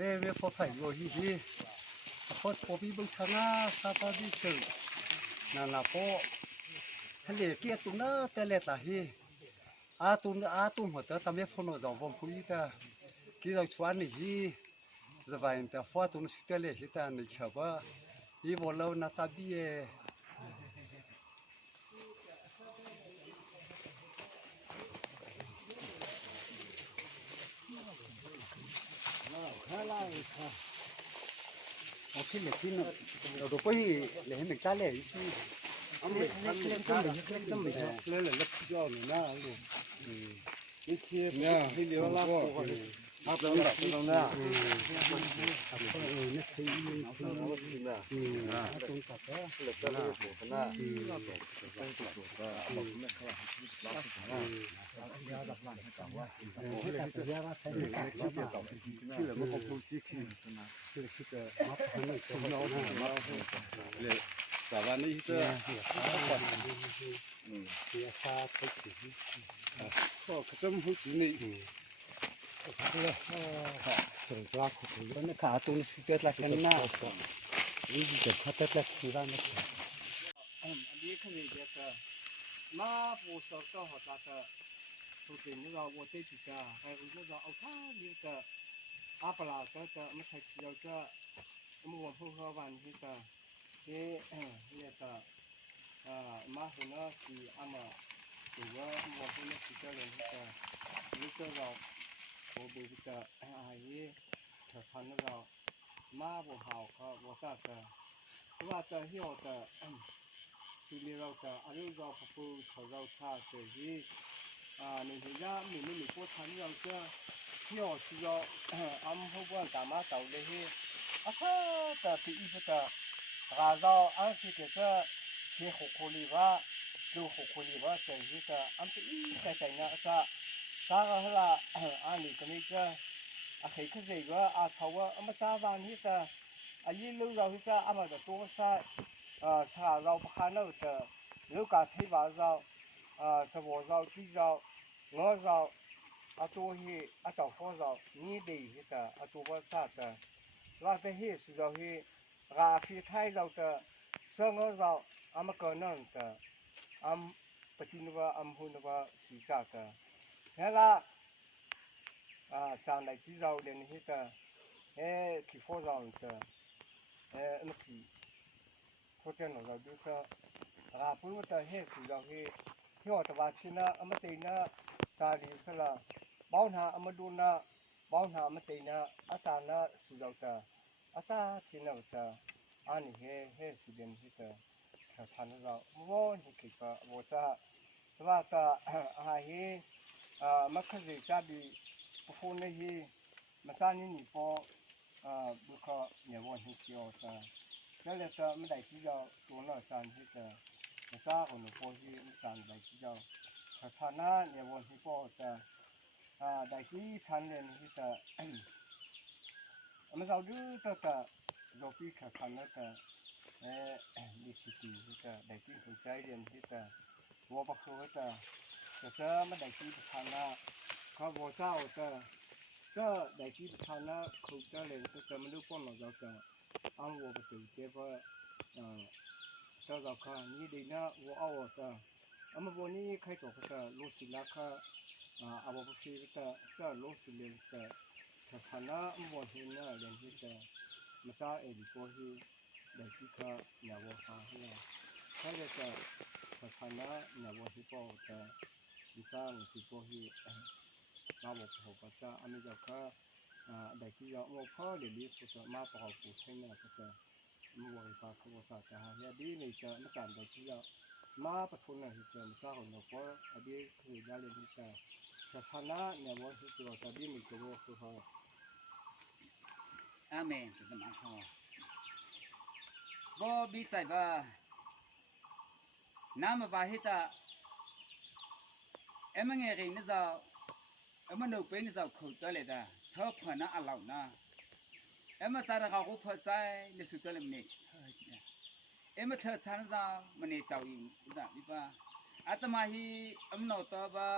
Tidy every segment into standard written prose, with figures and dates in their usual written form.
เวพอไฟโยฮีดีพอพอพี่บึงชนะซาตาดิเชนั่นล่ะพอทะเลเกียตุนะแต่เลตาฮีอาตุหมดแต่ตามเฟโนจอมพุยตากีเราชวนนี่จะไปแต่ฟ้าตุนสุดเลยฮิตานี่ชาวบ้านอีวอลเราน่าจะบีโอเคเลยที่นั่นเราไปเลยให้มันจ้าเลยที่อันนี้เล็กๆต้องไปเลยเล็กๆย่อหน่อยนะลูกนี่เทียบเนี่ยให้เลี้ยวลากตัวครับตรงนั้นนี่คือยืนตรงนั้นตรงกับแล้วเล็กๆเลยผมนะแต่วันนี้จะก็จะมุ่งที่นี่จังหวะคุณแล้วนะขาตุนสุดยอดละกันนะนี่จะพัฒนาที่ว่านะอันนี้คือเด็กมาผู้สอบก็หัวตาทุกสิ่งเราวัดได้จุดจ้าใครรู้ว่าเอาท่าเลี้ยงจะอาปลาจะไม่ใช่เชียวจะมั่วพูดเขาวันที่จะเนี่ยจะมาหัวหน้าที่อามาถือว่ามั่วพูดเนี่ยที่จะเรียนที่จะรู้จักเราโอ้บุตรอายุถ้าทันเรามาบ่หาวเขาบ่ทราบจะว่าจะเหี่ยวจะที่มีเราจะอายุเราพูดเขาเราท่าเสียที่ในที่ยามีไม่มีพูดทันเราจะเหี่ยวที่เราหัวตามาเต่าเลยที่จะที่อีพุทธเราอันที่จะที่หกคนลีว่าดูหกคนลีว่าจะที่จะที่อีใจเนี่ยจะถ้าเราอันนี้ก็มีก็ใครขึ้นใจว่าเขาว่ามาตาวันที่จะยี่ลูกเราที่จะมาจากตัวซาชาเราพาเราจะลูกการที่ว่าเราสมองเราที่เราเงาเราตัวที่เจ้าของเรานี่ดีที่จะตัวว่าซาจะเราจะเห็นสิ่งเราที่ราฟีไทยเราจะเสงเรามาเกินนั่นจะปฏิบัติหุ่นว่าสีจัดจะแล้วจานไหนที่เราเรียนที่จะที่ฟ้องจะนั่นคือโคตรหนูเราดูจะพูดจะสิ่งเราที่ว่าจะว่าชินะมาตีนะจารีสละบ้านหามาดูนะบ้านหามาตีนะอาจารย์นะสิ่งเราจะอาจารย์ชินะจะอันนี้สิ่งเรียนที่จะชันเราว่านี่คือว่าจะว่าจะมาขึ้นใจจะดีพวกนี้มาจานี่นี่พอบุคคลเนี่ยวันที่เกี่ยวจะแล้วจะไม่ได้ที่เราตัวเราจานที่จะมาจ้าคนพวกที่จานได้ที่เราชนะเนี่ยวันที่พอจะได้ที่ชันเนี่ยที่จะมาเราดูจะเราพิจารณาจะดิจิทัลที่จะได้ที่หัวใจเรียนที่จะว่าพวกเขาจะไม่ได้ที่ชนะเขาบอกเจ้าจะได้ที่ชนะเขาจะเรียนจะไม่รู้ป้อนเราจะอันว่าเป็นเจ้าจะเราค่ะนี่ดีนะว่าเอาจะมาวันนี้ใครตัวจะรู้สึกละค่ะเอาว่าเป็นจะรู้สึกเรียนจะชนะวันที่น่าเรียนที่จะมาจ้าดีกว่าที่ได้ที่ค่ะเนี่ยว่าค่ะเนี่ยถ้าจะชนะเนี่ยว่าที่พอจะมาจ้าที่กว่าที่มาบอกเขาก็จะอันนี้จะค่ะได้ที่เราว่าพ่อเดี๋ยวนี้จะมาต่อผู้ให้เนี่ยก็จะมาบอกว่าเขาว่าจะหาเนี่ยดีนี่จะมาการได้ที่เรามาประทุนเนี่ยจะมาจ้าของเราเพราะอันนี้คือได้เรียนที่จะชนะเนี่ยว่าที่เราจะดีนี่ก็ว่าคือเขาอาเมนจะมาขอบ่มีใจว่าน้ำว่าเฮตามังเงรีนี่จะมันเอาไปนี่จะเข้าใจเลยดาเธอพนะอัลลอฮ์นะมาจาระเขาก็พอใจในสุดเลยมันเนี่ยมาเธอท่านจะมันเนี่ยเจ้าอิงนะพี่ป้าอาตมาฮีนอตัวว่า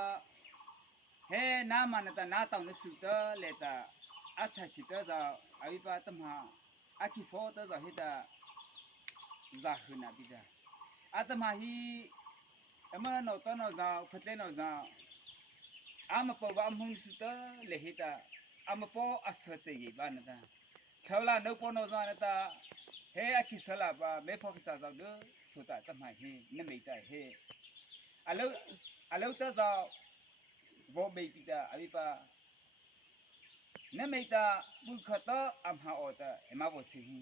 เฮ้น้ำมันแต่น้าต้องในสุดเลยดา อาชัยชิตะจะอาวิปาตมหาอาคิโฟตะจะเฮตะซาฮึนาบิดาอาตมาฮีอมานอตนอซาฟัตเลนอซาอามปอบามหุนสุตะเลเฮตะอามปออัสเจยีบานตะทาวลานอปอนอซานตะเฮอาคิสลาบาเมฟอกิซาซาเดสุตะตมาฮีนเมตะเฮอาโลตะซาโวเมปิตะอาวิปานเมตาบุคตะอัมหาอตะเอมาบชิฮี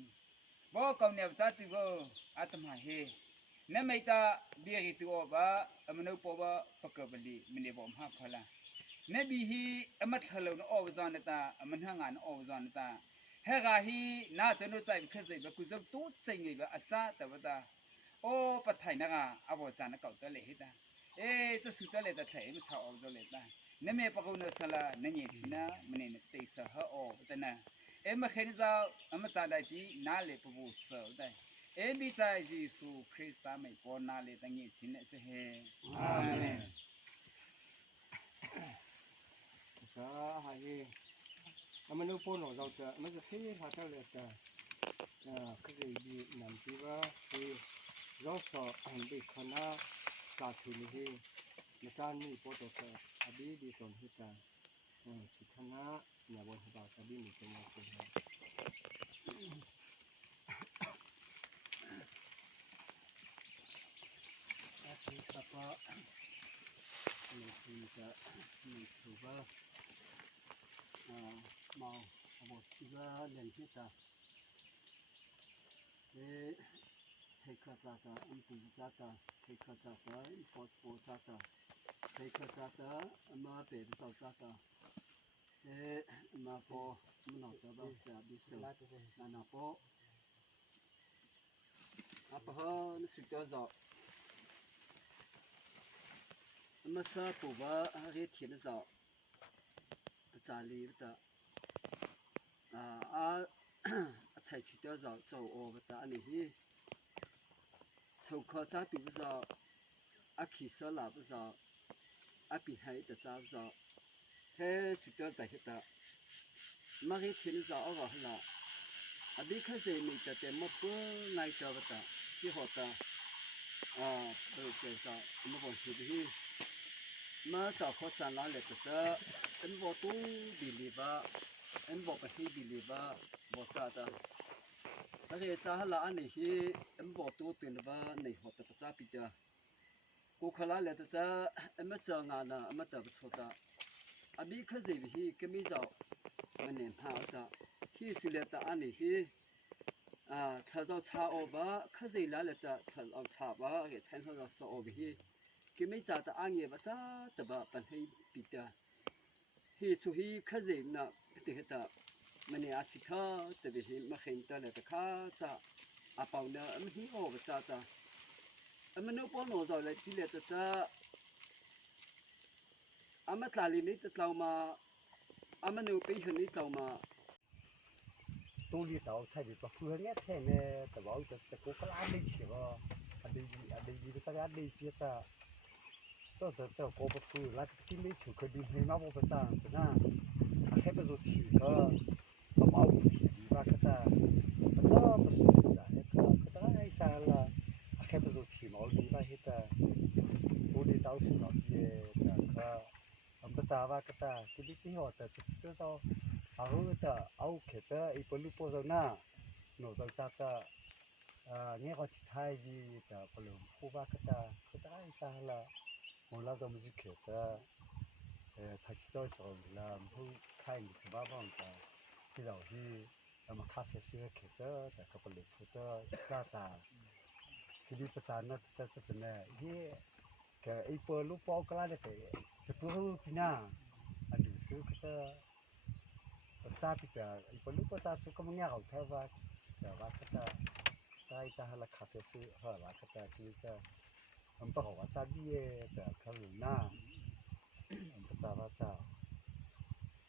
บ่กำเนบซาติโกอาตมาเฮนเมตาเบียริตัวบะอมนุปบะปะกบลีมเนบ่มหาพลานบีฮีอมัทหลนออวซานตาอมันหงานออวซานตาเฮกาฮีนาจนุใจคเซบะกุซตูใจงบะอาจาตะบะตาโอปะไทนกาอบ่จานกอตะเลเฮตาจะสุตะเลตะไทมชาออตะเลตานเมปะกุนสลานเนชินามเนเตสะฮออตะนะมะเขนซาอมะจาไดจีนาเลปบุสอตะบิซาเยซูคริสต์เมปอนาเลตะเนชินะเซเฮอาเมนจ้าหายมันนูปนเราจะมันจะที่หาเท่าเลยจ้ะก็คือดีนำที่ว่าคือเราสอบอันเป็นคณะสาธุนี้มาจ้านี่ปอตสอดีดีตอนที่จะสิคณะเนี่ยบนบาตดีมีเป็นมาเป็นอาทิตย์ต่อไปนี่จะมีถือว่ามาเอาที่ว่าเรียนที่จะเทคจาตาอิปุจาตาเทคจาตาอิปอสโปจาตาเทคจาตามาเป็นสาวจาตามาพอมันเอาจะแบบเสียบิเซลนั่นนะพออาพอนี่สุดยอดจ้ะมาซาปูว่าเรียกที่นี่จ้ะภาษาลีบจ้ะใช้ชิดจ้ะจ้ะโอ้ภาษาอันนี้ชาวข้าจ้าตัวจ้ะอาคิสลาภาษาอาปิให้จ้ะจ้ะเฮ้สุดยอดแต่เหตุมาเรียกที่นี่จ้ะเอาก็ละอดีตเคยมีแต่มาเพื่อไงจ้ะภาษาที่หัวจ้ะเปิดเจจ้ะมาบอกชีวิตมาจ้ะข้อสารเลยจ้ะบอกตู้บิลีบะบอกไปที่บิลีบะบอกจ้ะจ้ะถ้าเกิดจ้ะละอันนี้บอกตู้เป็นว่าในหัวจ้ะปิดจ้ะกูขลังเลยจ้ะมาเจองานนะมาแต่ประชดจ้ะอดีตเคยมีก็มีจ้ะมันเนี่ยหาจ้ะที่สุดเลยจ้ะอันนี้ถ้าเราชาออกว่าข้าจะแล้วเลยจะถ้าเราชาว่าเกิดแทนเราสอบที่ก็ไม่จะแต่อันนี้ว่าจะแต่ว่าปัญหาปิดที่ช่วยข้าจะน่ะที่เหตุมันเนี่ยอาชีพแต่ไปที่มาเห็นแต่เลยแต่ข้าจะอาเปล่าเนี่ยมันที่ออกว่าจะมันนึกว่าหนูจะเลยที่เลยจะมันตาลีนี้จะเรามามันนึกไปเห็นนี้เรามาตัวลีเต่าไทยแบบเฟื่องเนี่ยแท้เนี่ยแต่ว่าจะกูก็อันนี้เชียวอันนี้ภาษาอันนี้เพี้ยจะตัวกูแบบเฟื่องแล้วที่ไม่ถูกเคยดูให้มาบอกภาษาจะน่าแค่เป็นตัวที่ก็ต้องเอาผีดีว่าก็ได้ก็ไม่ใช่จะก็ได้จะละแค่เป็นตัวที่มาดีว่าเหตุตัวลีเต่าสิ่งเหล่านี้แต่ก็ภาษาว่าก็ได้ที่ไม่ใช่หัวแต่จะต้องเอาเขตอีปลุปโซน่าหนูจะเนี่ยก็ชิดให้ดีแต่ปลุผู้ว่าก็ได้จะละมูลจะไม่ใช่เขตใช้ชิดจะละผู้ใครที่บ้าบ้างแต่ที่เราที่มาคาเฟ่ชื่อเขตแต่ก็ปลุผู้จะตาที่ดีภาษาเนี่ยจะเนี่ยที่แค่อีปลุปเอาก็ได้แต่จะพูดที่น่าอันนี้ซื้อก็จะจ้าปิดอีปลุกจ้าชุกมันยากเอาแค่ว่าแต่ว่าก็จะได้จะให้ราคาเสียเหรอว่าก็จะที่จะมันต้องว่าจ้าดีแต่เขาหรือหน้ามันก็จะว่าจ้า